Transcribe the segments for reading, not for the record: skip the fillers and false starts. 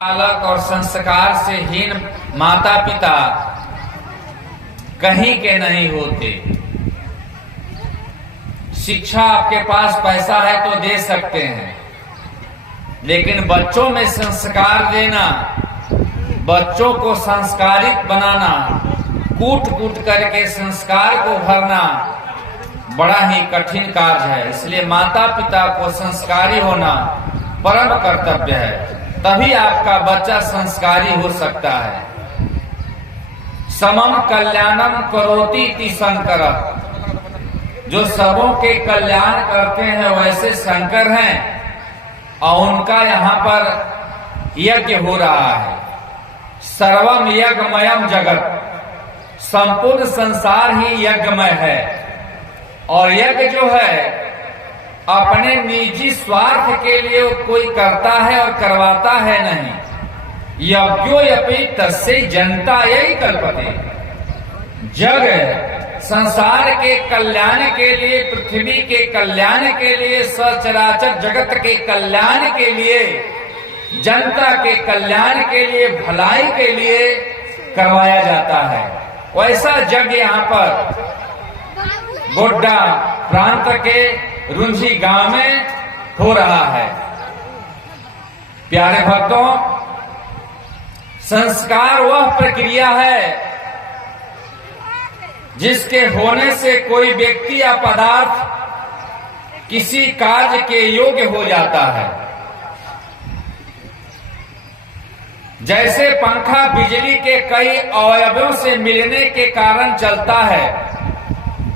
बालक और संस्कार से हीन माता पिता कहीं के नहीं होते। शिक्षा आपके पास पैसा है तो दे सकते हैं, लेकिन बच्चों में संस्कार देना, बच्चों को संस्कारित बनाना, कूट कूट करके संस्कार को भरना बड़ा ही कठिन कार्य है। इसलिए माता पिता को संस्कारी होना परम कर्तव्य है, तभी आपका बच्चा संस्कारी हो सकता है। समम कल्याणम करोति इति शंकर, जो सबों के कल्याण करते हैं वैसे शंकर हैं, और उनका यहाँ पर यज्ञ हो रहा है। सर्वम यज्ञमयम जगत, संपूर्ण संसार ही यज्ञमय है। और यज्ञ जो है अपने निजी स्वार्थ के लिए कोई करता है और करवाता है नहीं। यज्ञोऽपि तस्य जनता यही कल्पते। जग संसार के कल्याण के लिए, पृथ्वी के कल्याण के लिए, सचराचर जगत के कल्याण के लिए, जनता के कल्याण के लिए, भलाई के लिए करवाया जाता है। वैसा जग यहाँ पर गोड्डा प्रांत के रुंझी गांव में हो रहा है। प्यारे भक्तों, संस्कार वह प्रक्रिया है जिसके होने से कोई व्यक्ति या पदार्थ किसी कार्य के योग्य हो जाता है। जैसे पंखा बिजली के कई अवयवों से मिलने के कारण चलता है,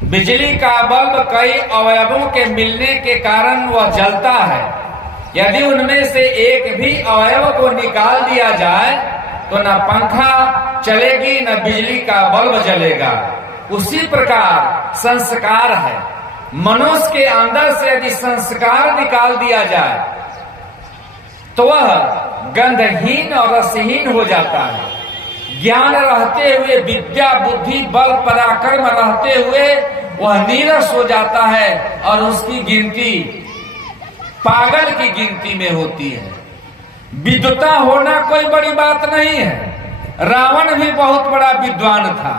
बिजली का बल्ब कई अवयवों के मिलने के कारण वह जलता है। यदि उनमें से एक भी अवयव को निकाल दिया जाए तो न पंखा चलेगी न बिजली का बल्ब जलेगा। उसी प्रकार संस्कार है। मनुष्य के अंदर से यदि संस्कार निकाल दिया जाए तो वह गंधहीन और रसहीन हो जाता है। ज्ञान रहते हुए, विद्या बुद्धि बल पराक्रम रहते हुए वह नीरस हो जाता है और उसकी गिनती पागल की गिनती में होती है। विद्वता होना कोई बड़ी बात नहीं है। रावण भी बहुत बड़ा विद्वान था,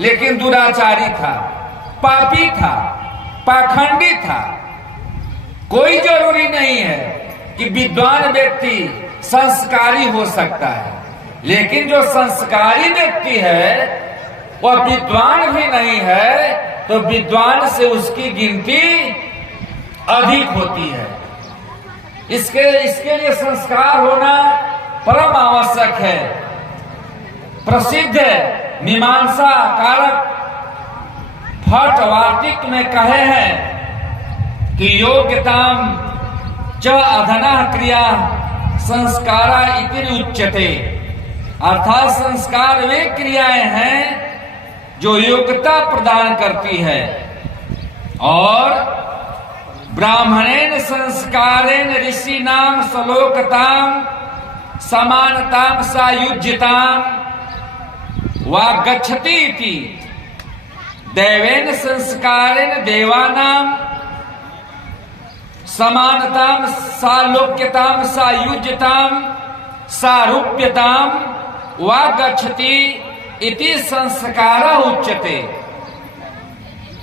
लेकिन दुराचारी था, पापी था, पाखंडी था। कोई जरूरी नहीं है कि विद्वान व्यक्ति संस्कारी हो सकता है, लेकिन जो संस्कारी व्यक्ति है वह विद्वान भी नहीं है तो विद्वान से उसकी गिनती अधिक होती है। इसके लिए संस्कार होना परम आवश्यक है। प्रसिद्ध मीमांसा कारक भट्ट वार्तिक में कहे हैं कि योग्यताम च अधना क्रिया संस्कारा इति उच्यते। अर्थात संस्कार वे क्रियाएं हैं जो योग्यता प्रदान करती है। और ब्राह्मणेन संस्कारेण ऋषीणाम सलोकताम समानताम सायुज्यताम वा गच्छति इति। दैवेन संस्कारेण देवानाम समानताम सालोक्यताम सायुज्यताम सारूप्यताम वा गच्छति इति संस्कार उच्यते।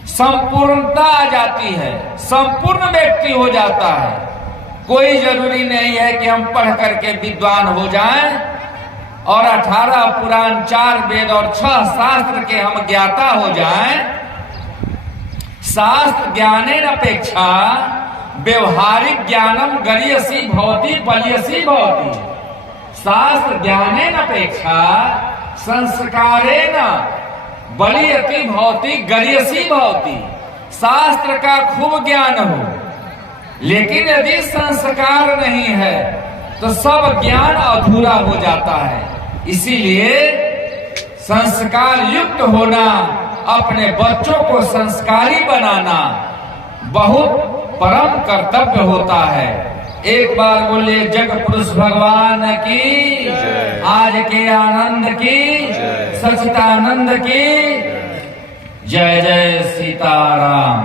संपूर्णता आ जाती है, संपूर्ण व्यक्ति हो जाता है। कोई जरूरी नहीं है कि हम पढ़ करके विद्वान हो जाएं और 18 पुराण 4 वेद और 6 शास्त्र के हम ज्ञाता हो जाएं। शास्त्र ज्ञानेन अपेक्षा व्यवहारिक ज्ञानम गरीयसी भवति बलियसी भवति। शास्त्र ज्ञानेन अपेक्षा संस्कारेण बलियति भवति गरीयसी भवति। शास्त्र का खूब ज्ञान हो, लेकिन यदि संस्कार नहीं है तो सब ज्ञान अधूरा हो जाता है। इसीलिए संस्कार युक्त होना, अपने बच्चों को संस्कारी बनाना बहुत परम कर्तव्य होता है। एक बार बोले जग पुरुष भगवान की, आज के आनंद की, सचिदानंद की जय। जय सीताराम।